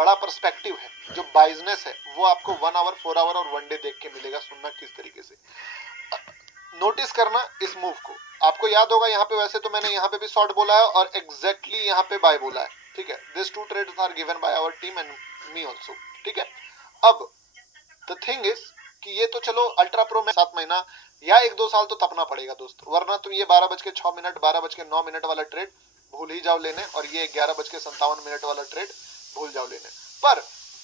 बड़ा पर्सपेक्टिव है, जो बाइजनेस है, वो आपको 1 आवर 4 आवर और 1 डे देख के मिलेगा। सुनना किस तरीके से, नोटिस करना इस मूव को। आपको याद होगा यहाँ पे, वैसे तो मैंने यहाँ पे भी शॉर्ट बोला है और एग्जैक्टली यहाँ पे बाय बोला है, ठीक है। This 2 trades are given by our team and me also, ठीक है। अब द थिंग इज कि ये तो चलो अल्ट्रा प्रो में 7 महीना या 1-2 साल तो तपना पड़ेगा दोस्त, वरना तुम ये 12:06 12:09 वाला ट्रेड भूल ही जाओ लेने, और ये 11:57 वाला ट्रेड भूल जाओ लेने। पर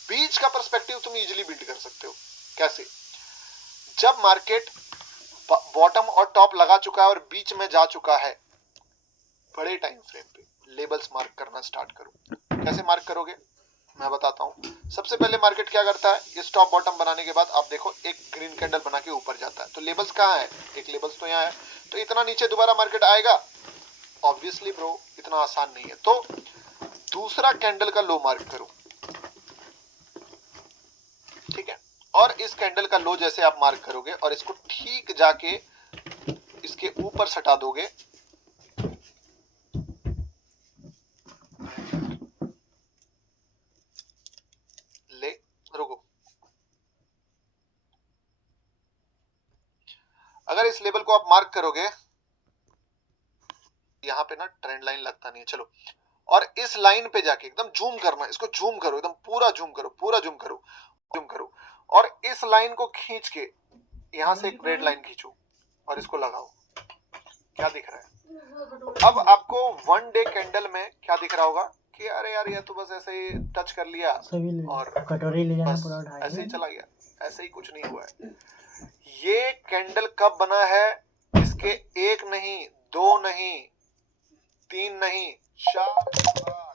बीच का पर्सपेक्टिव तुम इजीली बिल्ड कर सकते हो। कैसे? जब मार्केट बॉटम और टॉप लगा चुका है और बीच में जा चुका है, बड़े टाइम फ्रेम पे लेबल्स मार्क करना स्टार्ट करो। कैसे मार्क करोगे मैं बताता हूं। सबसे पहले मार्केट क्या करता है, ये स्टॉप बॉटम बनाने के बाद आप देखो एक ग्रीन कैंडल बना के ऊपर जाता है, तो लेबल्स कहाँ है, एक लेबल्स तो यहाँ है, तो इतना नीचे दोबारा मार्केट आएगा? ऑब्वियसली ब्रो इतना आसान नहीं है। तो दूसरा कैंडल का लो मार्क करो, ठीक है। और इस कैंडल का लो जैसे आप मार्क करोगे और इसको ठीक जाके इसके ऊपर सटा दोगे, ले रुको, अगर इस लेवल को आप मार्क करोगे, यहाँ पे ना ट्रेंड लाइन लगता नहीं है, चलो, और इस लाइन पे जाके एकदम जूम करना, इसको जूम करो, एकदम पूरा जूम करो, पूरा जूम करो, जूम करो, और इस लाइन को खींच के यहां से एक रेड लाइन खींचो और इसको लगाओ। क्या दिख रहा है? अब आपको 1 डे कैंडल में क्या दिख रहा होगा कि अरे यार ये तो बस ऐसे ही टच कर लिया और कटोरी ले जाना बस पूरा ऐसे ही चला गया, ऐसे ही कुछ नहीं हुआ है। ये कैंडल कब बना है? इसके 1 नहीं, 2 नहीं, 3 नहीं, 4 बार,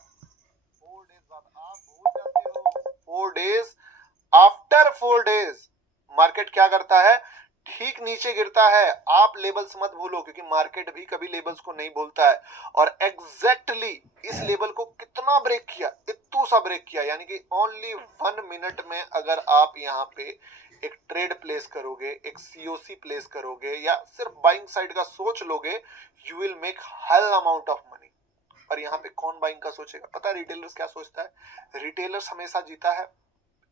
4 डेज बाद आप भूल जाते हो। 4 डेज आफ्टर 4 डेज मार्केट क्या करता है? ठीक नीचे गिरता है। आप लेबल्स मत भूलो, क्योंकि मार्केट भी कभी लेबल्स को नहीं भूलता है। और एग्जैक्टली इस लेवल को कितना ब्रेक किया, इतू सा ब्रेक किया, यानी कि ओनली 1 मिनट में अगर आप यहाँ पे एक ट्रेड प्लेस करोगे, एक सीओसी प्लेस करोगे, या सिर्फ बाइंग साइड का सोच लोगे, you will make hello amount of money. पर यहाँ पे कौन बाइंग का सोचेगा? पता है रिटेलर्स क्या सोचता है? रिटेलर्स हमेशा जीता है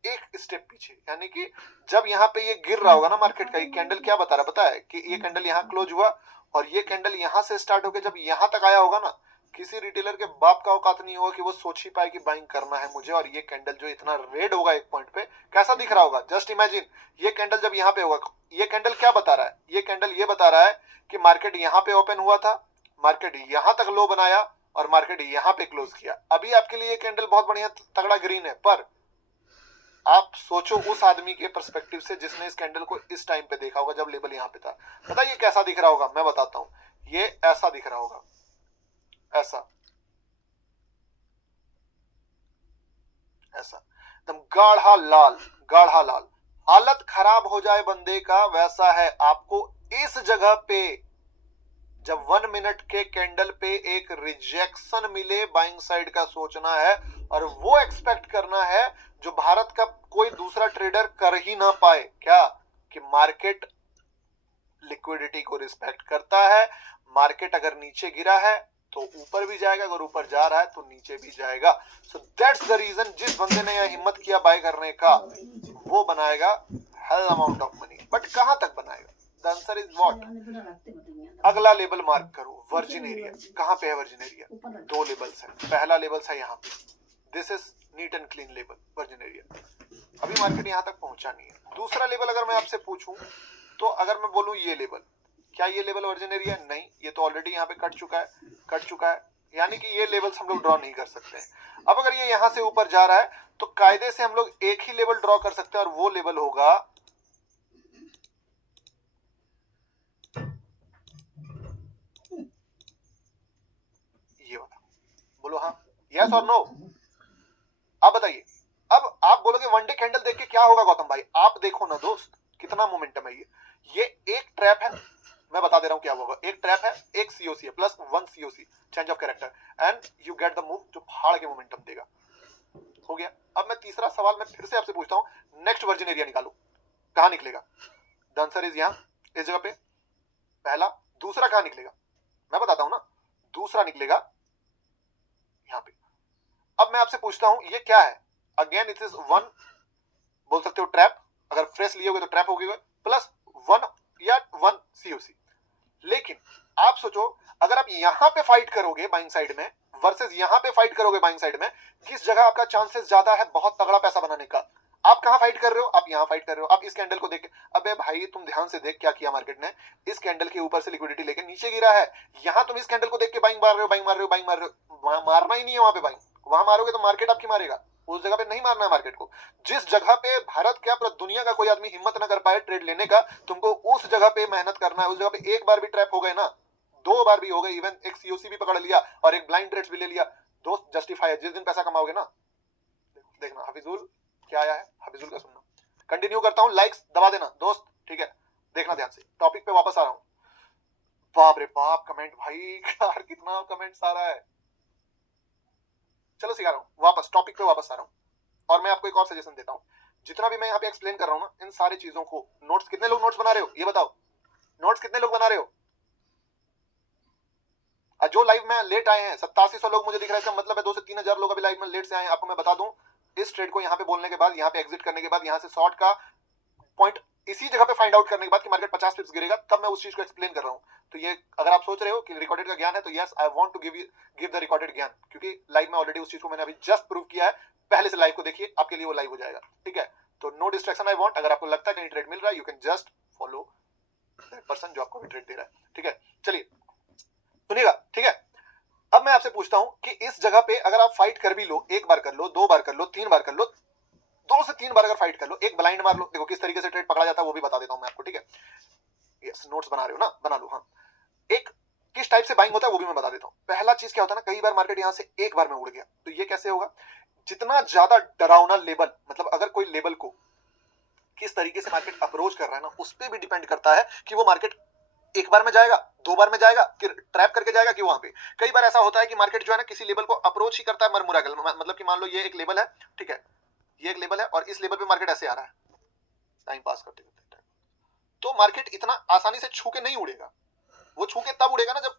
एक स्टेप पीछे, यानी कि जब यहाँ पे ये गिर रहा होगा ना मार्केट का, ये कैंडल क्या बता रहा है पता है? कि ये कैंडल यहाँ क्लोज हुआ और ये कैंडल यहाँ से स्टार्ट होकर जब यहाँ तक आया होगा ना, किसी रिटेलर के बाप का औकात नहीं होगा कि वो सोच ही पाए कि बाइंग करना है मुझे। और ये कैंडल जो इतना रेड होगा एक पॉइंट पे, कैसा दिख रहा होगा? जस्ट इमेजिन, ये कैंडल जब यहाँ पे होगा, ये कैंडल क्या बता रहा है? ये कैंडल ये बता रहा है कि मार्केट यहाँ पे ओपन हुआ था, मार्केट यहाँ तक लो बनाया और मार्केट यहाँ पे क्लोज किया। अभी आपके लिए ये कैंडल बहुत बढ़िया तगड़ा ग्रीन है, पर आप सोचो उस आदमी के पर्सपेक्टिव से जिसने इस कैंडल को इस टाइम पे देखा होगा जब लेवल यहाँ पे था। पता ये कैसा दिख रहा होगा? मैं बताता हूं, ये ऐसा दिख रहा होगा, ऐसा, ऐसा एकदम गाढ़ा लाल, गाढ़ा लाल। हालत खराब हो जाए बंदे का वैसा है। आपको इस जगह पे जब 1 मिनट के कैंडल पे एक रिजेक्शन मिले, बाइंग साइड का सोचना है और वो एक्सपेक्ट करना है जो भारत का कोई दूसरा ट्रेडर कर ही ना पाए। क्या? कि मार्केट लिक्विडिटी को रिस्पेक्ट करता है। मार्केट अगर नीचे गिरा है तो ऊपर भी जाएगा, अगर ऊपर जा रहा है तो नीचे भी जाएगा। सो दैट्स द रीजन, जिस बंदे ने यह हिम्मत किया बाय करने का, वो बनाएगा hello amount of money. But कहां तक बनाएगा? The answer is what? अगला लेवल मार्क करो, वर्जिन एरिया। कहां पे है वर्जिन एरिया? 2 लेवल्स है। पहला लेवल है यहाँ पे, this is neat and clean level, virgin area. अभी मार्केट यहां तक पहुंचा नहीं है। दूसरा लेवल अगर मैं आपसे पूछूं, तो अगर मैं बोलूं ये लेवल, क्या ये लेवल वर्जिन एरिया? नहीं, ये तो ऑलरेडी यहाँ पे कट चुका है, कट चुका है, यानी कि ये लेवल्स हम लोग ड्रॉ नहीं कर सकते हैं। अब अगर ये यहां से ऊपर जा रहा है तो कायदे से हम लोग एक ही लेवल ड्रॉ कर सकते हैं, और वो लेवल होगा ये वाला। बोलो हाँ, यस और नो। आप बताइए। अब आप बोलोगे 1 डे कैंडल देख के क्या होगा गौतम भाई? आप देखो ना दोस्त, कितना मोमेंटम है ये एक ट्रैप है, मैं बता दे रहा हूं क्या होगा। एक ट्रैप है, एक सीओसी है, plus 1 COC, change of character, and you get the move जो फाड़ के मोमेंटम देगा। हो गया। अब मैं तीसरा सवाल मैं फिर से आपसे पूछता हूं, नेक्स्ट वर्जिन एरिया निकालो, कहां निकलेगा? द आंसर इज यहां, इस जगह पे पहला। दूसरा कहां निकलेगा? मैं बताता हूं ना, दूसरा निकलेगा यहां पे। अब मैं आपसे पूछता हूं, ये क्या है? अगेन इट इज 1 बोल सकते हो ट्रैप, अगर फ्रेश लिए होगे तो ट्रैप होगी, प्लस 1 या 1 COC। लेकिन आप सोचो अगर आप यहां पे फाइट करोगे बाइंग साइड में वर्सेस यहां पे फाइट करोगे बाइंग साइड में, किस जगह आपका चांसेस ज्यादा है बहुत तगड़ा पैसा बनाने का? आप कहां फाइट कर रहे हो? आप यहां फाइट कर रहे हो। आप इस कैंडल को देख के, अबे भाई तुम ध्यान से देख क्या किया मार्केट ने, इस कैंडल के ऊपर से लिक्विडिटी लेके नीचे गिरा है, यहां तुम इस कैंडल को देख के बाइंग मार रहे हो, बाइंग मार रहे हो, बाइंग मार रहे हो। मारना ही नहीं है वहां पे बाइंग, वहां मारोगे तो मार्केट आपकी मारेगा, उस जगह पे नहीं मारना है मार्केट को। जिस जगह पे भारत क्या पूरा दुनिया का कोई आदमी हिम्मत ना कर पाए ट्रेड लेने का, तुमको उस जगह पे मेहनत करना है। उस जगह पे एक बार भी ट्रैप हो गए ना, 2 बार भी हो गए, इवन एक COC भी पकड़ लिया और एक ब्लाइंड ट्रेड्स भी ले लिया, दोस्त जस्टिफाई है। जिस दिन पैसा कमाओगे ना, देखना हफीजुल क्या आया है, हफीजुल का सुनना। कंटिन्यू करता हूं, लाइक्स दबा देना दोस्त, ठीक है? देखना ध्यान से, टॉपिक पे वापस आ रहा हूं। बाप रे बाप कमेंट भाई यार, कितना कमेंट्स आ रहा है। चलो सिखा रहा हूं, वापस टॉपिक पे वापस आ रहा हूं और मैं आपको एक और सजेशन देता हूं। जितना भी मैं यहाँ पे एक्सप्लेन कर रहा हूं ना, इन सारी चीजों को नोट्स, कितने लोग नोट्स बना रहे हो ये बताओ? नोट्स कितने लोग बना रहे हो? जो लाइव में लेट आए हैं 8700 लोग मुझे दिख रहा है, इसका मतलब है 2 से 3 हजार लोग अभी लाइव में लेट से आए हैं। आपको मैं बता दूं, इस ट्रेड को यहाँ पे बोलने के बाद, यहाँ पे एग्जिट करने के बाद, यहाँ से शॉर्ट का पॉइंट इसी जगह पे फाइंड आउट करने के बाद कि मार्केट 50 पिप्स गिरेगा, तब मैं उस चीज को एक्सप्लेन कर रहा हूँ। तो ये अगर आप सोच रहे हो कि रिकॉर्डेड का ज्ञान है, तो yes I want to give the recorded ज्ञान, क्योंकि लाइव में ऑलरेडी उस चीज को मैंने अभी जस्ट प्रूव किया है। पहले से लाइव को देखिए, आपके लिए वो लाइव हो जाएगा, ठीक है? तो नो डिस्ट्रैक्शन आई वांट। अगर आपको लगता है कहीं ट्रेड मिल रहा है, you can just follow that person जो आपको ट्रेड दे रहा है, ठीक है? चलिए सुनिएगा, ठीक है? अब मैं आपसे पूछता हूं कि इस जगह पे अगर आप फाइट कर भी लो, 1 बार कर लो, 2 बार कर लो, 3 बार कर लो, 2 से 3 बार अगर फाइट कर लो, एक ब्लाइंड मार लो, देखो किस तरीके से ट्रेड पकड़ा जाता है वो भी बता देता हूं मैं आपको, ठीक है? यस, नोट्स बना रहे हो ना, बना लो। हाँ, एक किस टाइप से बाइंग होता है वो भी मैं बता देता हूं। पहला चीज क्या होता है ना, कई बार मार्केट यहां से एक बार में उड़ गया, तो ये कैसे होगा? जितना ज्यादा डरावना लेवल, मतलब अगर कोई लेवल को किस तरीके से मार्केट अप्रोच कर रहा है ना, उस पर भी डिपेंड करता है कि वो मार्केट एक बार में जाएगा, 2 बार में जाएगा, फिर ट्रैप करके जाएगा कि वहां पे। कई बार ऐसा होता है कि मार्केट जो है ना किसी लेवल को अप्रोच ही करता है मरमुरा गल, मतलब कि मान लो ये एक लेवल है, ठीक है? ये एक लेवल है और इस लेवल पे मार्केट ऐसे आ रहा है टाइम पास करते करते, तो मार्केट इतना आसानी से छू के नहीं उड़ेगा। वो छू के तब उड़ेगा ना जब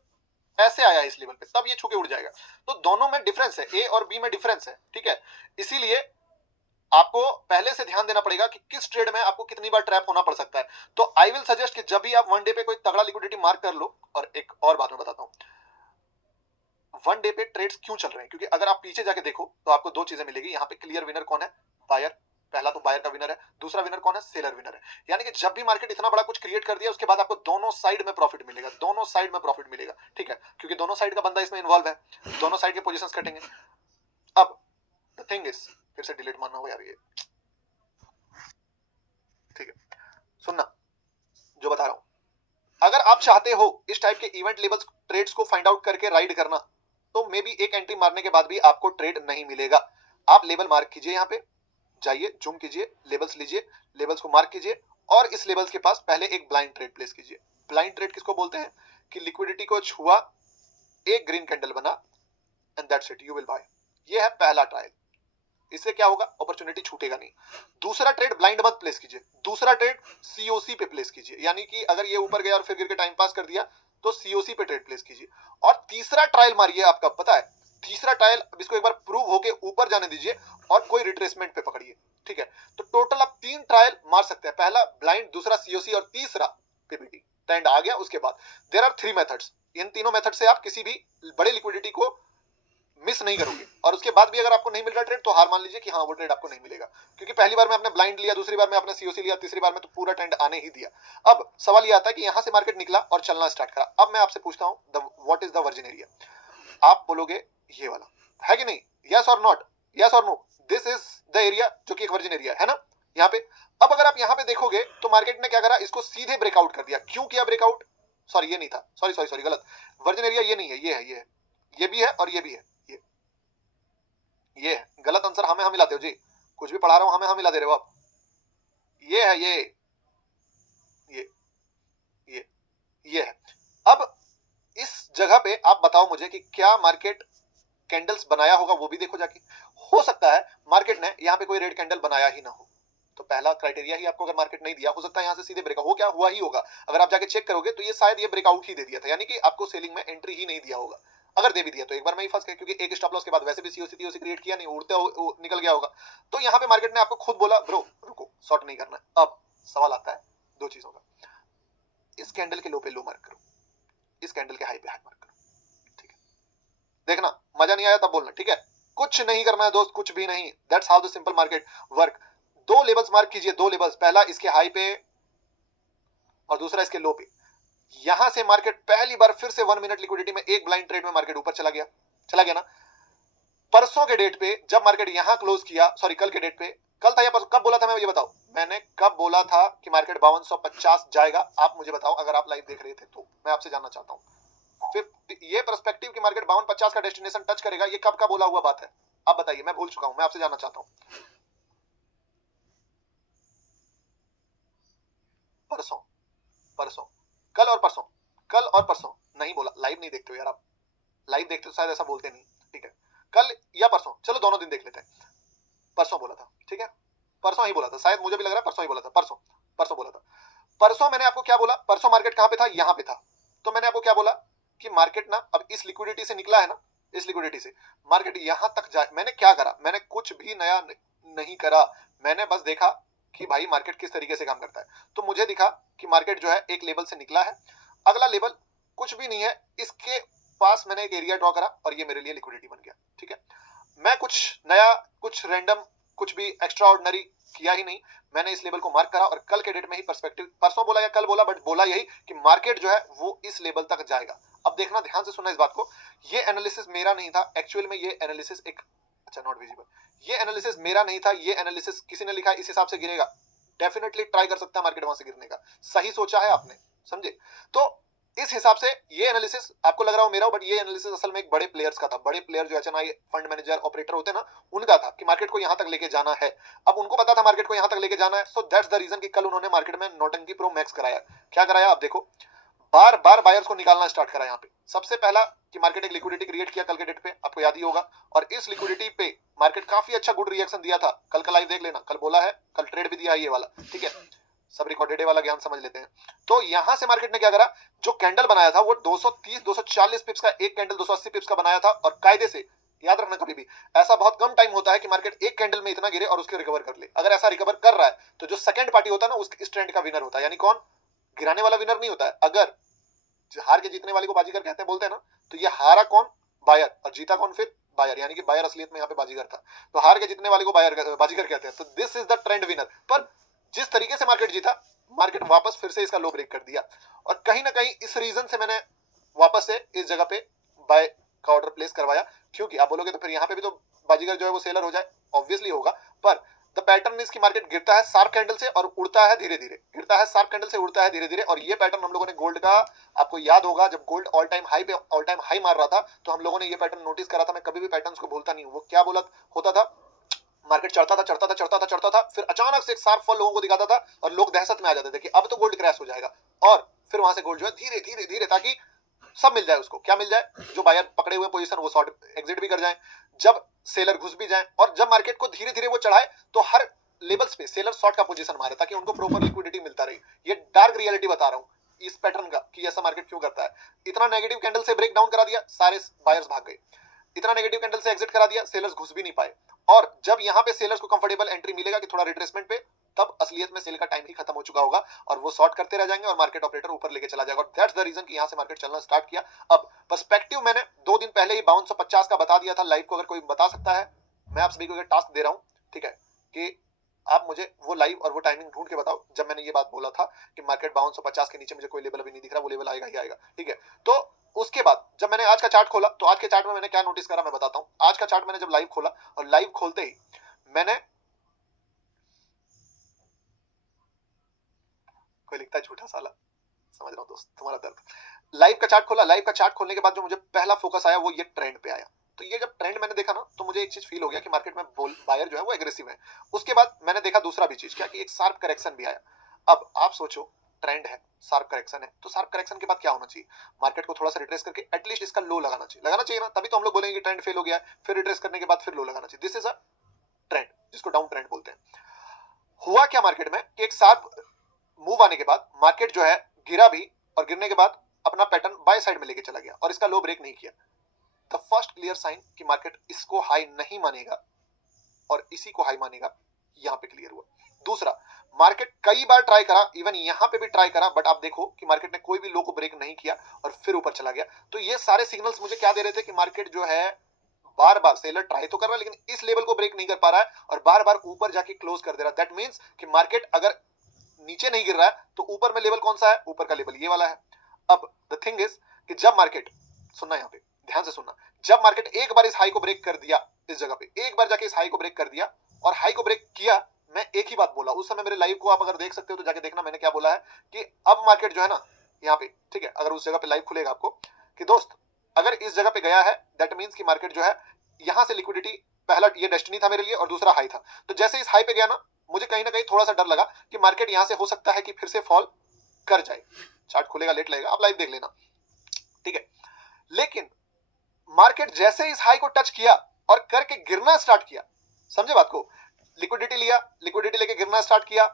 ऐसे आया इस लेवल पे, तब ये छू के उड़ जाएगा। तो दोनों में डिफरेंस है, ए और बी में डिफरेंस है, ठीक है? इसीलिए आपको पहले से ध्यान देना पड़ेगा कि किस ट्रेड में आपको कितनी बार ट्रैप होना पड़ सकता है। तो आई विल सजेस्ट कि जब भी आप वन डे पे कोई तगड़ा लिक्विडिटी मार्क कर लो। और एक और बात मैं बताता हूं, वन डे पे ट्रेड्स क्यों चल रहे हैं, क्योंकि अगर आप पीछे जाके देखो तो आपको 2 चीजें मिलेगी। यहाँ पे क्लियर विनर कौन है? बायर। पहला तो बायर का विनर है, दूसरा विनर कौन है? सेलर विनर है। यानी कि जब भी मार्केट इतना बड़ा कुछ क्रिएट कर दिया, उसके बाद आपको दोनों साइड में प्रॉफिट मिलेगा, दोनों साइड में प्रॉफिट मिलेगा, ठीक है? क्योंकि दोनों साइड का बंदा इसमें इन्वॉल्व है, दोनों साइड के पोजीशंस कटेंगे। अब द थिंग इज, फिर से डिलीट मानना हो यार ये, ठीक है? सुनना जो बता रहा हूं, अगर आप चाहते हो इस टाइप के इवेंट लेवल्स ट्रेड्स को फाइंड आउट करके राइड करना, तो मे बी एक एंट्री मारने के बाद भी आपको ट्रेड नहीं मिलेगा। आप लेवल मार्क कीजिए, यहाँ पे जाइए, जूम कीजिए, लेवल्स लीजिए, लेवल्स को मार्क कीजिए और इस लेवल्स के पास पहले एक ब्लाइंड ट्रेड प्लेस कीजिए। ब्लाइंड ट्रेड किसको बोलते हैं? कि लिक्विडिटी को छुआ, एक ग्रीन कैंडल बना and that's it, you will buy. ये है पहला ट्रायल। इससे क्या होगा? अपॉर्चुनिटी छूटेगा नहीं। दूसरा ट्रेड ब्लाइंड मत प्लेस कीजिए, दूसरा ट्रेड COC पे प्लेस कीजिए, यानी कि अगर ये ऊपर गया और फिर गिर के टाइम पास कर दिया तो COC पे ट्रेड प्लेस कीजिए। और तीसरा ट्रायल मारिए, आपका पता है तीसरा ट्रायल, इसको एक बार प्रूव होके ऊपर जाने दीजिए और कोई रिट्रेसमेंट पे पकड़िए, ठीक है? तो टोटल आप 3 ट्रायल मार सकते हैं, पहला ब्लाइंड, दूसरा COC और तीसरा PBT। ट्रेंड आ गया उसके बाद देयर आर 3 मेथड्स। इन तीनों मेथड से आप किसी भी बड़े लिक्विडिटी को मिस नहीं करोगे। और उसके बाद भी अगर आपको नहीं मिल रहा ट्रेड, तो हार मान लीजिए कि हाँ वो ट्रेड आपको नहीं मिलेगा, क्योंकि पहली बार में आपने ब्लाइंड लिया, दूसरी बार में आपने COC लिया, तीसरी बार में तो पूरा ट्रेंड आने ही दिया। अब सवाल ये आता है कि यहां से मार्केट निकला और चलना स्टार्ट करा। अब मैं आपसे पूछता हूं, what is the virgin area? आप बोलोगे ये वाला है कि नहीं? यस और नॉट, यस और no, this is the area जो कि एक वर्जिन एरिया है ना यहाँ पे। अब अगर आप यहाँ पे देखोगे तो मार्केट ने क्या करा, इसको सीधे ब्रेकआउट कर दिया। क्यों किया ब्रेकआउट? सॉरी ये नहीं था, सॉरी गलत, वर्जिन एरिया ये नहीं है, ये है, ये भी है और ये भी है, ये है। गलत आंसर हमें हम मिलाते हो जी, कुछ भी पढ़ा रहा हूं हमें हम मिला दे रहे हो आप। ये है, ये है। अब इस जगह पे आप बताओ मुझे कि क्या मार्केट कैंडल्स बनाया होगा? वो भी देखो जाके। हो सकता है मार्केट ने यहाँ पे कोई रेड कैंडल बनाया ही ना हो, तो पहला क्राइटेरिया ही आपको अगर मार्केट नहीं दिया, हो सकता है यहाँ से सीधे ब्रेकआउट हो, क्या हुआ ही होगा। अगर आप जाके चेक करोगे तो ये शायद ये ब्रेकआउट ही दे दिया था, यानी कि आपको सेलिंग में एंट्री ही नहीं दिया होगा। अगर दे भी दिया तो एक बार में ही फंस गए, क्योंकि एक स्टॉप लॉस के बाद वैसे भी सीओसी टीओसी क्रिएट किया नहीं, उड़ते निकल गया होगा। तो यहाँ पे मार्केट ने आपको खुद बोला ब्रो रुको, शॉर्ट नहीं करना। अब सवाल आता है दो चीजों का, इस कैंडल के लो पे लो मार्क करो, इस कैंडल के हाई पे हाई मार्क करो, ठीक है। देखना मजा नहीं आया तब बोलना, ठीक है। कुछ नहीं करना है दोस्त, कुछ भी नहीं। That's how the simple market work. दो लेवल्स मार्क कीजिए, दो लेवल्स, पहला इसके हाई पे और दूसरा इसके लो पे। यहां से मार्केट पहली बार फिर से 1 मिनट लिक्विडिटी में एक ब्लाइंड ट्रेड में मार्केट ऊपर चला गया ना। परसों के डेट पे जब मार्केट यहां क्लोज किया, सॉरी कल के डेट पे, कल था या परसों, कब बोला था मैं ये बताओ, मैंने कब बोला था कि मार्केट 5250 जाएगा? आप मुझे बताओ, अगर आप लाइव देख रहे थे तो मैं आपसे जानना चाहता हूं। ये पर्सपेक्टिव कि मार्केट 5250 का डेस्टिनेशन टच करेगा, ये कब का बोला हुआ बात है? आप बताइए, मैं भूल चुका हूं, मैं आपसे जानना चाहता हूं। परसों, परसों, कल और परसों, कल और परसों नहीं बोला। लाइव नहीं देखते हो यार आप, लाइव देखते हो शायद ऐसा बोलते नहीं, ठीक है। कल या परसों, चलो दोनों दिन देख लेते हैं। परसों बोला था, ठीक है, परसों ही बोला था, शायद मुझे भी लग रहा है परसों ही बोला था, परसों, परसों बोला था। परसों मैंने आपको क्या बोला? परसों मार्केट कहां पे था? यहां पे था। तो मैंने आपको क्या बोला कि मार्केट ना अब इस लिक्विडिटी से निकला है ना, इस लिक्विडिटी से मार्केट यहां तक जाए। मैंने क्या करा? मैंने कुछ भी नया नहीं करा, मैंने बस देखा कि भाई मार्केट किस तरीके से काम करता है। तो मुझे दिखा कि मार्केट जो है एक लेवल से निकला है, अगला लेवल कुछ भी नहीं है, इसके पास मैंने एक एरिया ड्रॉ करा और ये मेरे लिए लिक्विडिटी बन गया, ठीक है। मैं कुछ नया, कुछ रैंडम, कुछ भी एक्स्ट्रा ऑर्डिनरी किया ही नहीं। मैंने इस लेवल को मार्क करा और कल के डेट में ही पर्सपेक्टिव, परसों बोला या कल बोला, बट बोला यही कि मार्केट जो है वो इस लेवल तक जाएगा। अब देखना, ध्यान से सुनना इस बात को, ये एनालिसिस मेरा नहीं था एक्चुअल में, ये एनालिसिस एक, अच्छा नॉट विजिबल, ये एनालिसिस मेरा नहीं था, ये एनालिसिस किसी ने लिखा, इस हिसाब से गिरेगा, डेफिनेटली ट्राई कर सकता है मार्केट वहां से गिरने का, सही सोचा है आपने, समझे। तो इस हिसाब से ये एनालिसिस आपको लग रहा हो मेरा, बट ये एनालिसिस असल में एक बड़े प्लेयर्स का था। बड़े प्लेयर जो एचएनआई फंड मैनेजर ऑपरेटर होते हैं ना, उनका था कि मार्केट को यहां तक लेके जाना है। अब उनको पता था मार्केट को यहां तक लेके जाना है, सो दैट्स द रीजन कि कल उन्होंने मार्केट में नोटंकी प्रो मैक्स कराया। क्या कराया? आप देखो, बार बार बायर्स को निकालना स्टार्ट करा। यहाँ पे सबसे पहला कि मार्केट एक लिक्विडिटी क्रिएट किया कल के डेट पे, आपको याद ही होगा, और इस लिक्विडिटी पे मार्केट काफी अच्छा गुड रिएक्शन दिया था। कल का लाइव देख लेना, कल बोला है, कल ट्रेड भी दिया है ये वाला, ठीक है। सब रिकॉर्डेड वाला ज्ञान समझ लेते हैं। तो यहां से मार्केट ने क्या करा, जो कैंडल बनाया था वो 230 240 पिप्स का एक कैंडल 280 पिप्स का बनाया था, और कायदे से याद रखना, कभी भी ऐसा बहुत कम टाइम होता है कि मार्केट एक कैंडल में इतना गिरे और उसके रिकवर कर ले। अगर ऐसा रिकवर कर रहा है तो जो सेकंड पार्टी होता है ना, उस इस ट्रेंड का विनर होता है। यानी कौन? गिराने वाला विनर नहीं होता है। अगर हार के जीतने वाले को बाजीगर कहते हैं, बोलते हैं ना, तो ये हारा कौन? बायर, और जीता कौन? फिर बायर। यानी कि बायर असलियत में यहाँ पे बाजीगर था, तो हार के जीतने वाले को बायर बाजीगर कहते हैं। तो this is the trend winner. पर जिस तरीके से मार्केट जीता, मार्केट वापस फिर से इसका लो ब्रेक कर दिया, और कहीं ना कहीं इस रीजन से मैंने वापस से इस जगह पे बाय का ऑर्डर प्लेस करवाया। क्योंकि आप बोलोगे तो फिर यहाँ पे भी तो बाजीगर जो है वो सेलर हो जाए, ऑब्वियसली होगा। पर द पैटर्न इज कि मार्केट गिरता है शार्प कैंडल से और उड़ता है धीरे धीरे, गिरता है शार्प कैंडल से, उड़ता है धीरे धीरे। और ये पैटर्न हम लोगों ने गोल्ड का, आपको याद होगा जब गोल्ड ऑल टाइम हाई पे ऑल टाइम हाई मार रहा था, तो हम लोगों ने ये पैटर्न नोटिस करा था। मैं कभी भी पैटर्न्स को भूलता नहीं हूँ। वो क्या बोला होता था, मार्केट चढ़ता था चढ़ता था चढ़ता था चढ़ता था, फिर अचानक से एक शार्प फॉल लोगों को दिखाता था और लोग दहशत में आ जाते थे कि अब तो गोल्ड क्रैश हो जाएगा, और फिर वहां से गोल्ड जो है धीरे धीरे धीरे, ताकि सब मिल जाए उसको। क्या मिल जाए? जो बायर पकड़े हुए पोजीशन वो शॉर्ट एग्जिट भी कर जाए, जब सेलर घुस भी जाए, और जब मार्केट को धीरे धीरे वो चढ़ाए तो हर लेवल्स पे सेलर शॉर्ट का पोजीशन मारे, ताकि उनको प्रॉपर लिक्विडिटी मिलता रहे। ये डार्क रियलिटी बता रहा हूँ इस पैटर्न का कि ऐसा मार्केट क्यों करता है। इतना नेगेटिव कैंडल से ब्रेक डाउन करा दिया, सारे बायर्स भाग गए। इतना नेगेटिव कैंडल से एग्जिट करा दिया, सेलर्स घुस भी नहीं पाए। और जब यहां पे सेलर्स को कंफर्टेबल एंट्री मिलेगा कि थोड़ा रिट्रेसमेंट पे, तब असलियत में सेल का टाइम ही खत्म हो चुका होगा और वो शॉर्ट करते रह जाएंगे और मार्केट ऑपरेटर ऊपर लेके चला जाएगा। और दैट्स द रीजन कि यहां से मार्केट चलना स्टार्ट किया। अब पर्सपेक्टिव मैंने 2 दिन पहले ही 5250 का बता दिया था लाइव को। अगर कोई बता सकता है, मैं आप सभी को टास्क दे रहा हूं, ठीक है, कि आप मुझे वो लाइव और वो टाइमिंग ढूंढ के बताओ जब मैंने ये बात बोला था कि मार्केट 5250 के नीचे मुझे कोई लेवल अभी नहीं दिख रहा, वो लेवल आएगा ही आएगा, ठीक है। तो उसके बाद जब मैंने आज का चार्ट खोला, तो आज के चार्ट में मैंने क्या नोटिस करा मैं बताता हूं। आज का चार्ट मैंने जब लाइव खोला, और लाइव खोलते ही मैंने, कोई लिखता है झूठा साला, समझ रहा हूं दोस्त तुम्हारा दर्द। लाइव का चार्ट खोला, लाइव का चार्ट खोलने के बाद जो मुझे पहला फोकस आया वो ये ट्रेंड पे आया। तो ये जब ट्रेंड मैंने देखा ना, तो मुझे एक चीज फील हो गया कि मार्केट में बायर जो है वो एग्रेसिव है। उसके बाद मैंने देखा दूसरा भी चीज, क्या कि एक शार्प करेक्शन भी आया। अब आप सोचो, ट्रेंड है, शार्प करेक्शन है, तो शार्प करेक्शन के बाद क्या होना चाहिए? मार्केट को थोड़ा सा रिट्रेस करके एटलीस्ट इसका लो लगाना चाहिए ना, तभी तो हम लोग बोलेंगे कि ट्रेंड फेल हो गया है। फिर रिट्रेस करने के बाद फिर लो लगाना चाहिए। दिस इज अ ट्रेंड, जिसको डाउन ट्रेंड बोलते हैं। हुआ क्या मार्केट में कि एक शार्प मूव आने के बाद मार्केट जो है गिरा भी, और गिरने के बाद अपना पैटर्न बाय साइड में लेके चला गया और इसका लो ब्रेक नहीं किया। द फर्स्ट क्लियर साइन कि मार्केट इसको हाई नहीं मानेगा और इसी को हाई मानेगा, यहां पे क्लियर हुआ। दूसरा, मार्केट कई बार ट्राई करा, इवन यहां पे भी ट्राई करा, बट आप देखो कि मार्केट ने कोई भी लो को ब्रेक नहीं किया और फिर ऊपर चला गया। तो ये सारे सिग्नल्स मुझे क्या दे रहे थे कि मार्केट जो है बार बार सेलर ट्राई तो कर रहा है लेकिन इस लेवल को ब्रेक नहीं कर पा रहा है और बार बार ऊपर जाके क्लोज कर दे रहा है। दैट मींस कि मार्केट अगर नीचे नहीं गिर रहा है तो ऊपर में लेवल कौन सा है, ऊपर का लेवल ये वाला है। अब द थिंग इज कि जब मार्केट, सुनना यहां पे ध्यान से सुनना, जब मार्केट एक बार इस हाई को ब्रेक कर दिया, इस जगह पे एक बार जाके इस हाई को ब्रेक कर दिया और हाई को ब्रेक किया, मैं एक ही बात बोला उस समय, मेरे लाइव को आप अगर देख सकते हो तो जाके देखना मैंने क्या बोला है कि अब मार्केट जो है ना यहाँ पे, ठीक है, अगर उस जगह पे लाइव खुलेगा आपको कि दोस्त अगर इस जगह पे गया है दैट मींस कि मार्केट जो है यहां से लिक्विडिटी, पहला ये डेस्टिनी था मेरे लिए और दूसरा हाई था। तो जैसे इस हाई पे गया ना, मुझे कहीं ना कहीं थोड़ा सा डर लगा कि मार्केट यहां से हो सकता है कि फिर से फॉल कर जाए। चार्ट खुलेगा, लेट लगेगा, आप लाइव देख लेना, ठीक है। लेकिन मार्केट जैसे इस हाई को टच किया और करके गिरना स्टार्ट किया, समझे बात को, लिक्विडिटी लिया, लिक्विडिटी लेके गिरना स्टार्ट किया।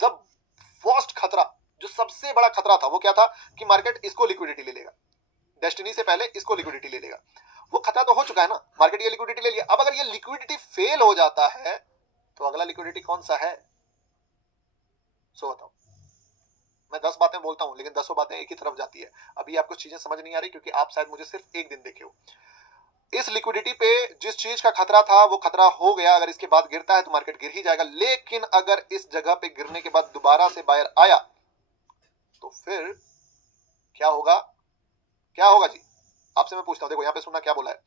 द वर्स्ट खतरा, जो सबसे बड़ा खतरा था वो क्या था कि मार्केट इसको लिक्विडिटी ले लेगा, डेस्टिनी से पहले इसको लिक्विडिटी ले लेगा। वो खतरा तो हो चुका है ना, मार्केट ये लिक्विडिटी ले लिया। अब अगर ये लिक्विडिटी फेल हो जाता है तो अगला लिक्विडिटी कौन सा है, सो बताओ। मैं 10 बातें बोलता हूं लेकिन 10 बातें एक ही तरफ जाती है। अभी आपको चीजें समझ नहीं आ रही क्योंकि आप शायद मुझे सिर्फ एक दिन देखे हो। इस लिक्विडिटी पे जिस चीज का खतरा था वो खतरा हो गया, अगर इसके बाद गिरता है तो मार्केट गिर ही जाएगा। लेकिन अगर इस जगह पे गिरने के बाद दोबारा से बायर आया तो फिर क्या होगा, क्या होगा जी, आपसे मैं पूछता हूं। देखो यहाँ पे सुनना क्या बोला है,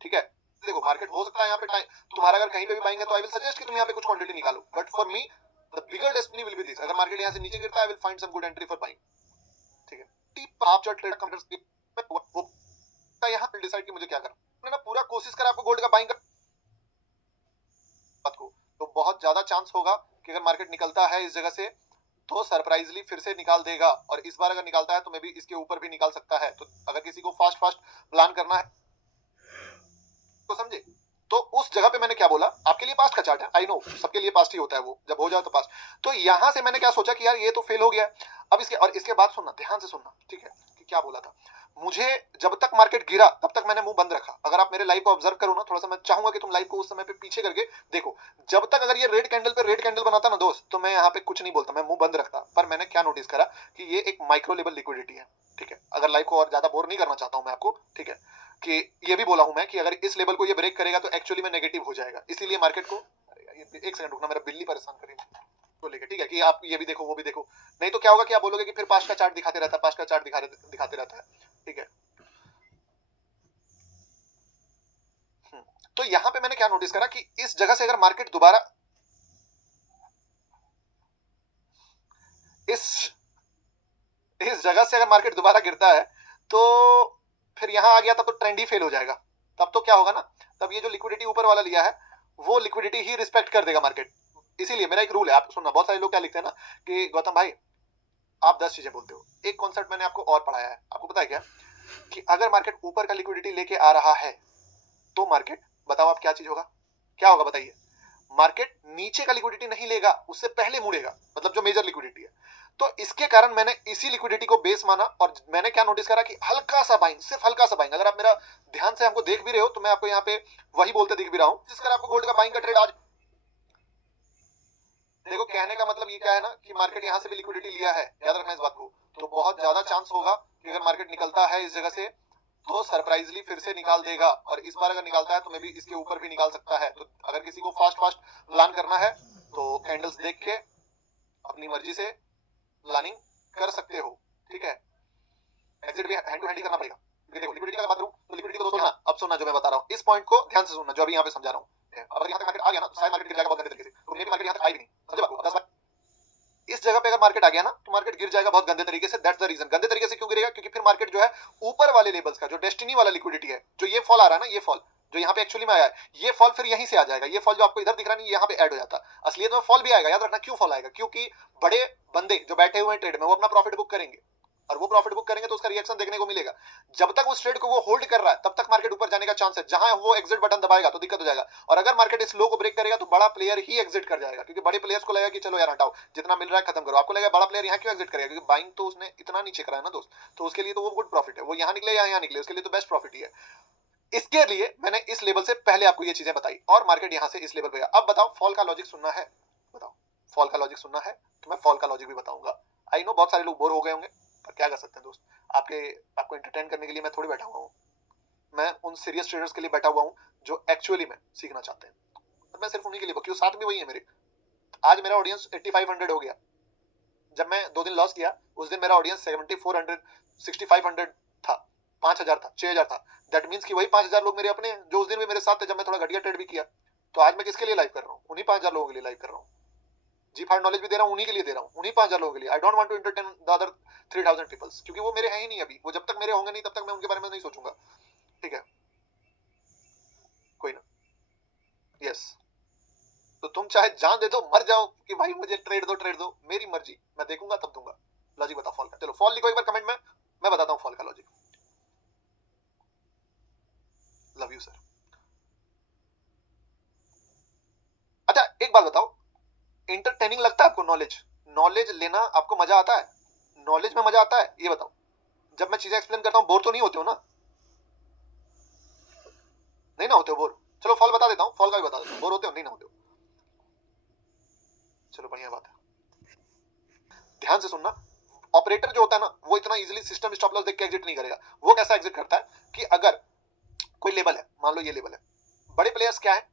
ठीक है। देखो मार्केट हो सकता है यहाँ पे टाइम तुम्हारा अगर कहीं पे भी बाइंग है तो आई विल सजेस्ट कि तुम यहाँ पे कुछ क्वांटिटी निकालो, but for me the bigger destiny will be this. अगर मार्केट यहाँ से नीचे गिरता है I will find some good entry for buying, ठीक है। टिप आप जो ट्रेड कंप्यूटर वो यहाँ पे डिसाइड कि मुझे क्या करना। मैंने ना पूरा कोशिश करा आपको गोल्ड का बाइंग बात को, तो बहुत ज्यादा चांस होगा कि अगर मार्केट निकलता है इस जगह से तो सरप्राइजली फिर से निकाल देगा और इस बार अगर निकालता है तो मे भी इसके ऊपर भी निकाल सकता है। तो अगर किसी को फास्ट प्लान करना है तो समझे, तो उस जगह पे मैंने क्या बोला, आपके लिए पास्ट का चार्ट है, आई नो सबके लिए पास्ट ही होता है, वो जब हो जाए तो पास्ट। तो यहां से मैंने क्या सोचा कि यार ये तो फेल हो गया। अब इसके और इसके बाद सुनना, ध्यान से सुनना, ठीक है, कि क्या बोला था मुझे। जब तक मार्केट गिरा तब तक मैंने मुंह बंद रखा। अगर आप मेरे लाइव को ऑब्जर्व करो ना थोड़ा सा, मैं चाहूंगा कि तुम लाइव को उस समय पे पीछे करके देखो। जब तक अगर ये रेड कैंडल पे रेड कैंडल बनाता ना दोस्त, तो मैं यहाँ पे कुछ नहीं बोलता, मैं मुंह बंद रखता। पर मैंने क्या नोटिस करा कि ये एक माइक्रो लेवल लिक्विडिटी है, ठीक है। अगर लाइव को और ज्यादा बोर नहीं करना चाहता हूं मैं आपको, ठीक है, कि ये भी बोला हूं मैं कि अगर इस लेवल को ये ब्रेक करेगा तो एक्चुअली में नेगेटिव हो जाएगा। इसीलिए मार्केट को, एक सेकंड रुकना, मेरा बिल्ली परेशान करेगी को लेकर, ठीक है, कि आप ये भी देखो वो भी देखो, नहीं तो क्या होगा कि आप बोलोगे कि फिर पास्ट का चार्ट दिखाते रहता है, पास्ट का चार्ट दिखाते रहता है, ठीक है। तो यहां पे मैंने क्या नोटिस करा कि इस जगह से अगर मार्केट दोबारा इस जगह से अगर मार्केट दोबारा गिरता है तो फिर यहां आ गया तब तो ट्रेंड ही फेल हो जाएगा। तब तो क्या होगा ना, तब ये जो लिक्विडिटी ऊपर वाला लिया है वो लिक्विडिटी ही रिस्पेक्ट कर देगा मार्केट। इसीलिए मेरा एक रूल है, आप सुनना, बहुत सारे लोग क्या लिखते हैं ना कि गौतम भाई आप 10 चीजें बोलते हो। एक कॉन्सेप्ट मैंने आपको और पढ़ाया है, आपको पता है क्या, कि अगर मार्केट ऊपर का लिक्विडिटी लेके आ रहा है तो मार्केट, बताओ आप क्या चीज होगा, क्या होगा बताइए, मार्केट नीचे का लिक्विडिटी नहीं लेगा, उससे पहले मुड़ेगा, मतलब जो मेजर लिक्विडिटी है। तो इसके कारण मैंने इसी लिक्विडिटी को बेस माना और मैंने क्या नोटिस करा कि हल्का सा बाइंग, सिर्फ हल्का सा बाइंग, अगर आप मेरा ध्यान से हमको देख भी रहे हो तो मैं आपको यहाँ पे वही बोलते दिख भी रहा हूं, जिस कारण आपको गोल्ड का बाइंग का ट्रेड आज देखो। कहने का मतलब ये क्या है ना कि मार्केट यहां से भी लिक्विडिटी लिया है, याद रखना इस बात को। तो बहुत ज्यादा चांस होगा कि अगर मार्केट निकलता है इस जगह से तो सरप्राइजली फिर से निकाल देगा और इस बार अगर निकालता है तो मे भी इसके ऊपर भी निकाल सकता है। तो अगर किसी को फास्ट प्लान करना है तो कैंडल्स देख के अपनी मर्जी से प्लानिंग कर सकते हो, ठीक है। एग्जिट भी हैंड टू हैंड ही करना पड़ेगा। देखो लिक्विडिटी की बात करूं तो लिक्विडिटी को दोस्तों, अब सुनना जो मैं बता रहा हूं, इस पॉइंट को ध्यान से सुनना जो अभी यहाँ पे समझा रहा हूं। अब अगर यहाँ तक मार्केट आ गया ना तो शायद मार्केट गिर जाएगा बहुत गंदे तरीके से, तो मेरे मार्केट यहाँ तक आई भी नहीं, समझे बात को। 10 बार इस जगह पे अगर मार्केट आ गया ना तो मार्केट गिर जाएगा बहुत गंदे तरीके से। That's the reason. गंदे तरीके से क्यों गिरेगा, क्योंकि फिर मार्केट जो है ऊपर वाले लेवल्स का, जो डेस्टिनी वाला लिक्विडिटी है, जो ये फॉल आ रहा है ना, ये फॉल जो यहाँ पे एक्चुअली में आया है, ये फॉल फिर यहीं से आ जाएगा। ये फॉल जो आपको इधर दिख रहा है यहाँ पे ऐड हो जाता, असलियत में फॉल भी आएगा। याद रखना क्यों फॉल आएगा, क्योंकि बड़े बंदे जो बैठे हुए हैं ट्रेड में वो अपना प्रॉफिट बुक करेंगे। और वो प्रॉफिट बुक करेंगे तो उसका रिएक्शन देखने को मिलेगा। जब तक उस ट्रेड को वो होल्ड कर रहा है तब तक मार्केट ऊपर जाने का चांस है, जहां वो एग्जिट बटन दबाएगा तो दिक्कत हो जाएगा। और अगर मार्केट इस लो को ब्रेक करेगा तो बड़ा प्लेयर ही एग्जिट कर जाएगा, क्योंकि बड़े प्लेयर्स को लगेगा कि चलो यार हटाओ, जितना मिल रहा है खत्म करो। आपको लगेगा बड़ा प्लेयर यहाँ क्यों एग्जिट करेगा, क्योंकि बाइंग तो उसने इतना नीचे करा है ना दोस्त, तो उसके लिए तो वो गुड प्रॉफिट है। वो यहाँ निकले या यहाँ निकले उसके लिए तो बेस्ट प्रॉफिट ही है। इसके लिए मैंने इस लेवल से पहले आपको ये चीजें बताई और मार्केट यहां से इस लेवल पे गया। अब बताओ फॉल का लॉजिक सुनना है, बताओ फॉल का लॉजिक सुनना है तो मैं फॉल का लॉजिक भी बताऊंगा। आई नो बहुत सारे लोग बोर हो गए होंगे, पर क्या कर सकते हैं दोस्त, आपको एंटरटेन करने के लिए मैं थोड़ी बैठा हुआ हूँ। मैं उन सीरियस ट्रेडर्स के लिए बैठा हुआ हूँ जो एक्चुअली में सीखना चाहते हैं, और मैं सिर्फ उन्हीं के लिए, क्योंकि साथ भी वही है मेरे। आज मेरा ऑडियंस 8500 हो गया। जब मैं 2 दिन लॉस किया उस दिन मेरा ऑडियंस 7400 6500 था, 5000 था, 6000 था। दैट मींस कि वही 5000 लोग मेरे अपने हैं जो उस दिन भी मेरे साथ थे जब मैं थोड़ा घटिया ट्रेड भी किया। तो आज मैं किसके लिए लाइव कर रहा हूँ, उन्हीं 5000 लोगों के लिए लाइव कर रहा हूँ। जी फार नॉलेज भी दे रहा हूँ, उन्हीं के लिए दे रहा हूँ, उन्हीं 5000 लोगों के लिए। I don't want to entertain the other 3000 peoples, क्योंकि वो मेरे हैं ही नहीं अभी। वो जब तक मेरे होंगे नहीं तब तक मैं उनके बारे में नहीं सोचूंगा, ठीक है। कोई ना, यस। तो तुम चाहे जान दे दो, मर जाओ कि भाई मुझे ट्रेड दो, मेरी मर्जी, मैं देखूंगा तब दूंगा। लॉजिक बता फॉल का, चलो फॉल लिखो एक बार कमेंट में, मैं बताता हूँ फॉल का लॉजिक। Love you sir. अच्छा एक बात बताओ, इंटरटेनिंग लगता है आपको नॉलेज लेना आपको मजा आता है? नॉलेज में मजा आता है ये बताओ? जब मैं चीजें एक्सप्लेन करता हूं बोर तो नहीं होते हो ना? नहीं ना होते हो बोर? चलो फॉल बता देता हूं, फॉल का भी बता देता हूं, बोर होते हो नहीं ना होते हो? चलो बढ़िया बात है, ध्यान से सुनना। ऑपरेटर जो होता है ना वो इतना इजीली सिस्टम स्टॉप लॉस देख के एग्जिट नहीं करेगा। वो कैसा एग्जिट करता है कि अगर कोई लेवल है, मान लो ये लेवल है, बड़े प्लेयर्स क्या है,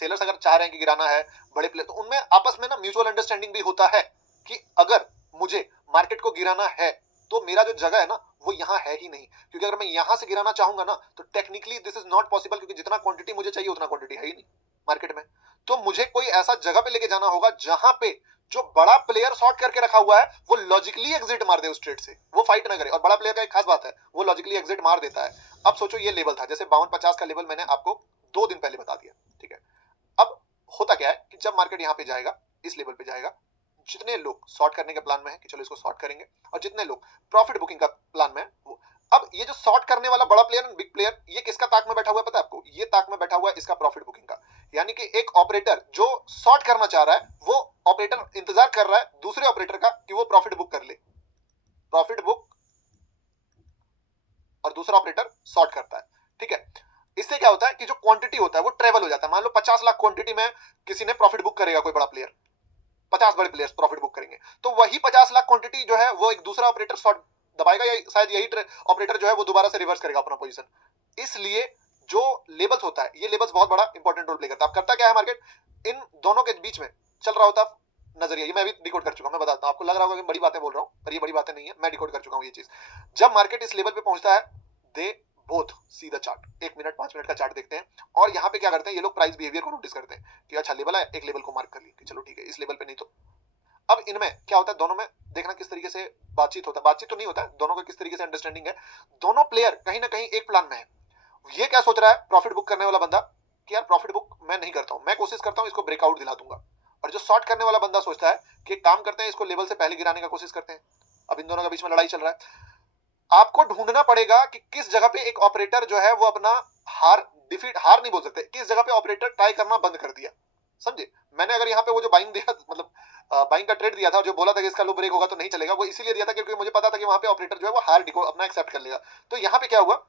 सेलर्स अगर चाह रहे हैं कि गिराना है बड़े प्लेयर, तो उनमें आपस में ना म्यूचुअल अंडरस्टैंडिंग भी होता है कि अगर मुझे मार्केट को गिराना है तो मेरा जो जगह है ना वो यहाँ है ही नहीं, क्योंकि अगर मैं यहां से गिराना चाहूंगा ना तो technically this is not possible, क्योंकि जितना क्वांटिटी मुझे चाहिए उतना क्वांटिटी है ही नहीं मार्केट में। तो मुझे कोई ऐसा जगह पे लेके जाना होगा जहां पे जो बड़ा प्लेयर शॉर्ट करके रखा हुआ है वो लॉजिकली एग्जिट मार दे उस ट्रेड से, वो फाइट ना करे। और बड़ा प्लेयर का एक खास बात है, वो लॉजिकली एग्जिट मार देता है। अब सोचो ये लेवल था, जैसे 5250 का लेवल मैंने आपको 2 दिन पहले बता दिया, ठीक है। अब होता क्या है कि जब मार्केट यहाँ पे जाएगा, इस लेवल पे जाएगा, जितने लोग शॉर्ट करने के प्लान में है कि चलो इसको शॉर्ट करेंगे, और जितने लोग प्रॉफिट बुकिंग का प्लान में है वो, अब ये जो शॉर्ट करने वाला बड़ा प्लेयर, बिग प्लेयर, ये किसका ताक में बैठा हुआ है पता है आपको? ये ताक में बैठा हुआ है इसका प्रॉफिट बुकिंग का। यानी कि एक ऑपरेटर जो शॉर्ट करना चाह रहा है वो ऑपरेटर इंतजार कर रहा है दूसरे ऑपरेटर का कि वो प्रॉफिट बुक कर ले, प्रॉफिट बुक, और दूसरा ऑपरेटर शॉर्ट करता है, ठीक है। इससे क्या होता है कि जो क्वांटिटी होता है वो ट्रेवल हो जाता है। मान लो 50 लाख क्वांटिटी में किसी ने प्रॉफिट बुक करेगा, कोई बड़ा प्लेयर, 50 बड़े प्लेयर्स प्रॉफिट बुक करेंगे, तो वही 50 लाख क्वांटिटी जो है वो एक दूसरा ऑपरेटर शॉर्ट दबाएगा, या शायद यही ऑपरेटर जो है वो दोबारा से रिवर्स करेगा अपना पोजीशन। इसलिए जो लेवल्स होता है, ये लेवल्स बहुत बड़ा इंपॉर्टेंट रोल प्ले करता है। अब करता क्या है मार्केट, इन दोनों के बीच में चल रहा होता नजरिया, ये मैं भी डिकोड कर चुका हूं, मैं बताता हूं। आपको लग रहा होगा कि बड़ी बातें बोल रहा हूं, पर ये बड़ी बातें नहीं है, मैं डिकोड कर चुका हूं ये चीज। जब मार्केट इस लेवल पे पहुंचता है, they both see the chart, 1 minute 5 minute का चार्ट देखते हैं, और यहाँ पे क्या करते हैं ये लोग, प्राइस बिहेवियर को नोटिस करते हैं कि अच्छा लेवल है, एक लेवल को मार्क कर लिया कि चलो ठीक है इस लेवल पे नहीं तो। अब इनमें क्या होता है, दोनों में देखना किस तरीके से बातचीत होता है, बातचीत तो नहीं होता है, दोनों का किस तरीके से अंडरस्टैंडिंग है। दोनों प्लेयर कहीं ना कहीं एक प्लान में है। ये क्या सोच रहा है प्रॉफिट बुक करने वाला बंदा कि यार प्रॉफिट बुक मैं नहीं करता हूं, मैं कोशिश करता हूं इसको ब्रेकआउट दिला दूंगा। और जो शॉर्ट करने वाला बंदा सोचता है कि काम करते हैं इसको लेवल से पहले गिराने का कोशिश करते हैं। अब इन दोनों के बीच में लड़ाई चल रहा है। आपको ढूंढना पड़ेगा कि किस जगह पे एक ऑपरेटर जो है वो अपना हार नहीं बोल सकते, किस जगह पे ऑपरेटर ट्राई करना बंद कर दिया, समझे? मैंने अगर यहाँ पे वो जो बाइंग दिया, मतलब बाइंग का ट्रेड दिया था, जो बोला था कि इसका लो ब्रेक होगा तो नहीं चलेगा, वो इसीलिए दिया था क्योंकि मुझे पता था कि वहां पे ऑपरेटर जो है वो हार अपना एक्सेप्ट कर लेगा। तो यहाँ पे क्या हुआ,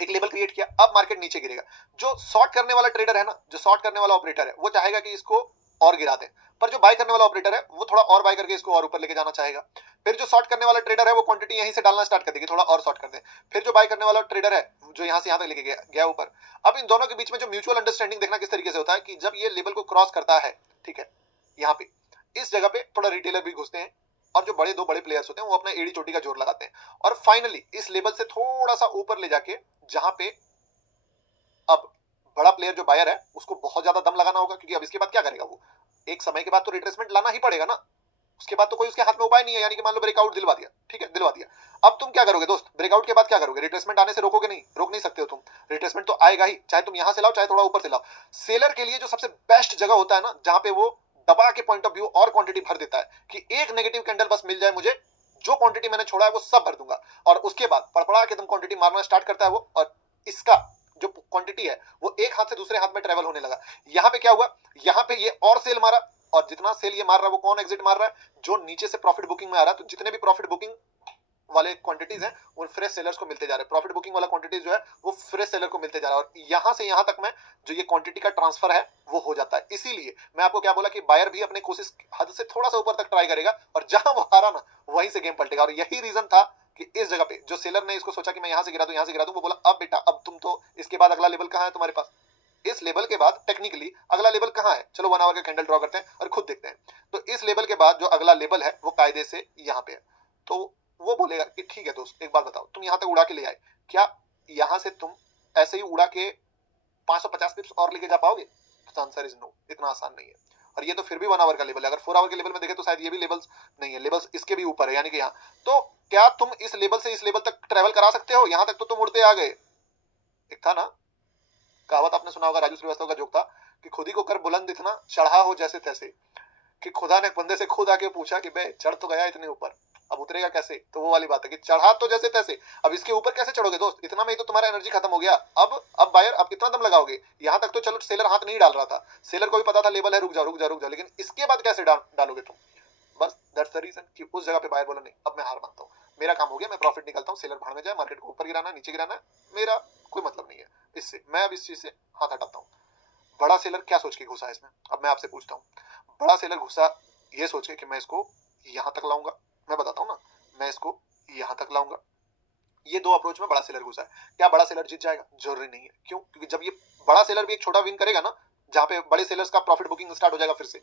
एक लेवल क्रिएट किया, अब मार्केट नीचे गिरेगा। जो शॉर्ट करने वाला ट्रेडर है ना, जो शॉर्ट करने वाला ऑपरेटर है, वो चाहेगा कि इसको और गिरा दे, पर जो बाय करने वाला ऑपरेटर है वो थोड़ा और बाय करके इसको और ऊपर लेके जाना चाहेगा। फिर जो शॉर्ट करने वाला ट्रेडर है वो क्वांटिटी यहीं से डालना स्टार्ट कर देगी, थोड़ा और शॉर्ट कर दे। फिर जो बाय करने वाला ट्रेडर है जो यहां से यहां तक लेके गया ऊपर। अब इन दोनों के बीच में जो म्यूचुअल अंडरस्टैंडिंग देखना किस तरीके से होता है कि जब ये लेवल को क्रॉस करता है, ठीक है, यहाँ पे इस जगह पे थोड़ा रिटेलर भी घुसते हैं, और जो दो बड़े प्लेयर्स होते हैं वो अपना एड़ी चोटी का जोर लगाते हैं, और फाइनली इस लेवल से थोड़ा सा ऊपर ले जाके, जहां पे अब बड़ा प्लेयर जो बायर है उसको बहुत ज्यादा दम लगाना होगा, क्योंकि अब इसके बाद क्या करेगा वो, एक समय के बाद तो रिट्रेसमेंट लाना ही पड़ेगा ना, उसके बाद तो कोई उसके हाथ में उपाय नहीं है। यानी कि मान लो ब्रेकआउट दिलवा दिया, ठीक है, दिलवा दिया, अब तुम क्या करोगे दोस्त, ब्रेकआउट के बाद क्या करोगे? रिट्रेसमेंट आने से रोकोगे नहीं, रोक नहीं सकते हो तुम, रिट्रेसमेंट तो आएगा ही, चाहे तुम यहां से लाओ चाहे थोड़ा ऊपर से लाओ। सेलर के लिए जो सबसे बेस्ट जगह होता है ना, जहां पे वो दबा के पॉइंट ऑफ व्यू और क्वांटिटी भर देता है कि एक नेगेटिव कैंडल बस मिल जाए मुझे जो क्वांटिटी मैंने छोड़ा है वो सब भर दूंगा, और उसके बाद पड़पड़ा के एकदम क्वांटिटी मारना स्टार्ट करता है वो, और इसका जो क्वांटिटी है वो एक हाथ से दूसरे हाथ में ट्रेवल होने लगा। यहाँ पे क्या हुआ, यहाँ पे ये और सेल मारा, और जितना सेल ये मार रहा है वो कौन एग्जिट मार रहा है, जो नीचे से प्रॉफिट बुकिंग में आ रहा है। तो जितने भी प्रॉफिट बुकिंग वाले क्वांटिटीज हैं वो फ्रेश सेलर्स को मिलते जा रहे हैं, प्रॉफिट बुकिंग वाला क्वांटिटीज जो है वो फ्रेश सेलर को मिलते जा रहा है, और यहां से यहां तक में जो ये क्वांटिटी का ट्रांसफर है वो हो जाता है। इसीलिए मैं आपको क्या बोला कि बायर भी अपने कोशिश हद से थोड़ा सा ऊपर तक ट्राई करेगा, और जहां वो हारा ना वहीं से गेम पलटेगा। और यही रीजन था कि इस जगह पे जो सेलर ने इसको सोचा कि मैं यहां से गिरा दूं, यहां से गिरा दूं, वो बोला अब बेटा अब तुम तो इसके बाद अगला लेवल कहां है तुम्हारे पास, इस लेवल के बाद टेक्निकली अगला लेवल कहां है, चलो 1 आवर का कैंडल ड्रॉ करते हैं और खुद देखते हैं। तो इस लेवल के बाद जो अगला लेवल है वो कायदे से यहाँ पे है। तो वो बोलेगा कि ठीक है दोस्त एक बात बताओ, तुम यहाँ तक उड़ा के ले आए, क्या यहाँ से तुम ऐसे ही उड़ा के 550 पिप्स और लेके जा पाओगे? तो आंसर इज नो, इतना आसान नहीं है। और ये तो फिर भी 1 आवर का लेवल है, अगर 4 आवर के लेवल में देखें तो शायद ये भी लेवल्स नहीं है, लेवल्स इसके भी ऊपर है, यानी कि यहाँ। तो क्या तुम इस लेवल से इस लेवल तक ट्रेवल करा सकते हो? यहाँ तक तो तुम उड़ते आ गए। एक था ना कहावत, आपने सुना होगा, राजू श्रीवास्तव का जोक था कि खुद ही को कर बुलंद इतना, चढ़ा हो जैसे तैसे। कि खुदा ने बंदे से खुद आके पूछा कि बे चढ़ तो गया इतने ऊपर, अब उतरेगा कैसे? तो वो वाली बात है कि चढ़ा तो जैसे तैसे, अब इसके ऊपर कैसे चढ़ोगे दोस्त, इतना में ही तो तुम्हारा एनर्जी खत्म हो गया। अब बायर अब कितना दम लगाओगे? यहाँ तक तो चलो सेलर हाथ नहीं डाल रहा था, सेलर को भी पता था लेवल है, रुक जाओ रुक जाओ रुक जाओ, लेकिन इसके बाद कैसे डालोगे तुम? बस दैट्स द रीजन कि उस जगह पे बायर बोला नहीं अब मैं हार मानता हूँ, मेरा काम हो गया, मैं प्रॉफिट निकालता हूँ, सेलर भाड़ में जाए, मार्केट को ऊपर गिराना नीचे गिराना मेरा कोई मतलब नहीं है इससे, मैं अब इस चीज से हाथ हटाता हूँ। बड़ा सेलर क्या सोच के घुसा है इसमें? अब मैं आपसे पूछता हूँ, बड़ा सेलर घुसा ये सोच के कि मैं इसको यहां तक लाऊंगा, मैं बताता हूं ना, मैं इसको यहां तक लाऊंगा। ये दो अप्रोच में बड़ा सेलर घुसा है। क्या बड़ा सेलर जीत जाएगा? जरूरी नहीं है। क्यों? क्योंकि जब ये बड़ा सेलर भी एक छोटा विन करेगा ना, जहां पे बड़े सेलर्स का प्रॉफिट बुकिंग स्टार्ट हो जाएगा फिर से,